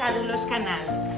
a Dolors Canals.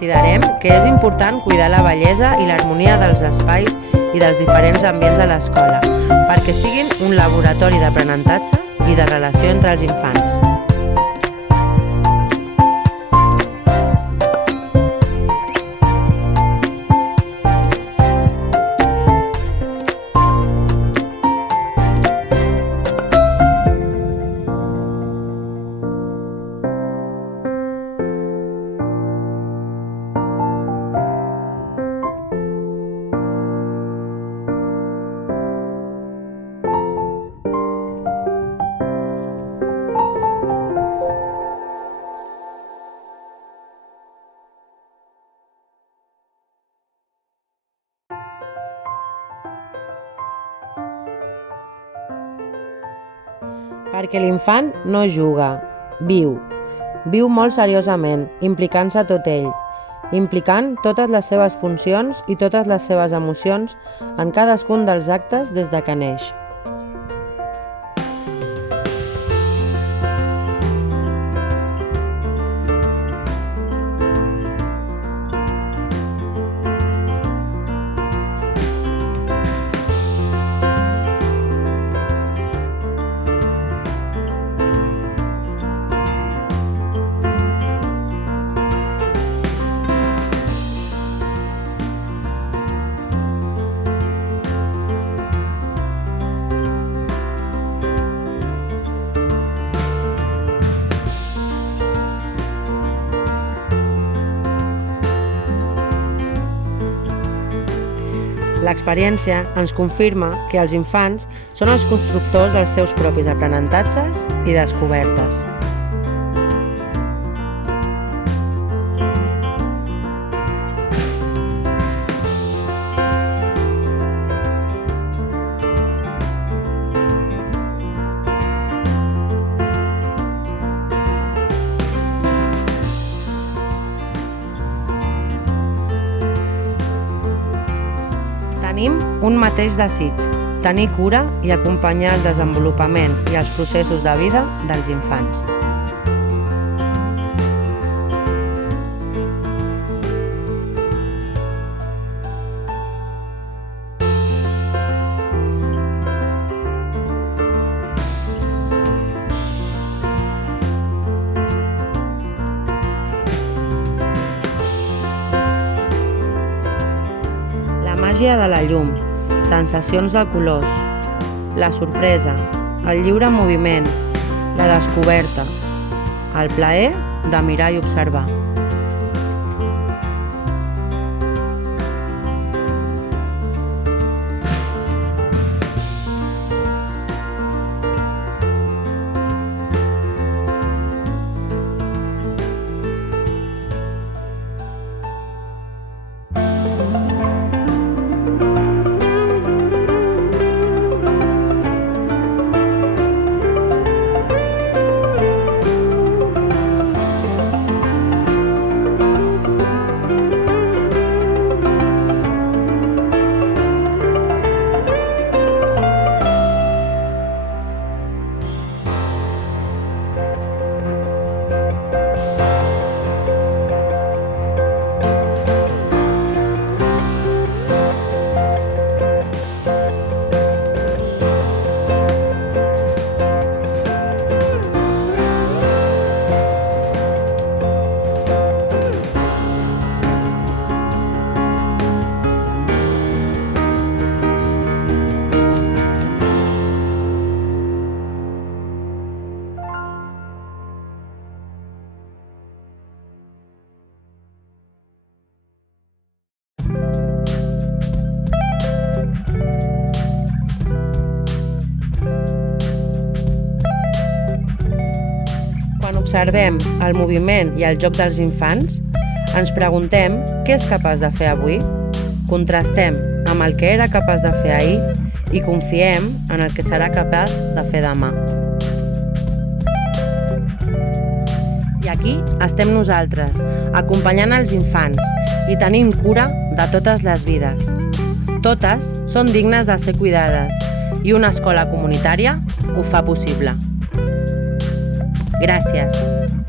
Considerem que és important cuidar la bellesa i l'harmonia dels espais i dels diferents ambients a l'escola, perquè siguin un laboratori d'aprenentatge i de relació entre els infants. Perquè l'infant no juga, viu. Viu molt seriosament, implicant-se tot ell, implicant totes les seves funcions i totes les seves emocions en cadascun dels actes des de que neix. L'experiència ens confirma que els infants són els constructors dels seus propis aprenentatges i descobertes. Tenim un mateix desig, tenir cura i acompanyar el desenvolupament i els processos de vida dels infants. Màgia de la llum, sensacions de colors, la sorpresa, el lliure moviment, la descoberta, el plaer de mirar i observar. observem el moviment i el joc dels infants, ens preguntem què és capaç de fer avui, contrastem amb el que era capaç de fer ahir i confiem en el que serà capaç de fer demà. I aquí estem nosaltres, acompanyant els infants i tenint cura de totes les vides. Totes són dignes de ser cuidades i una escola comunitària ho fa possible. Gràcies.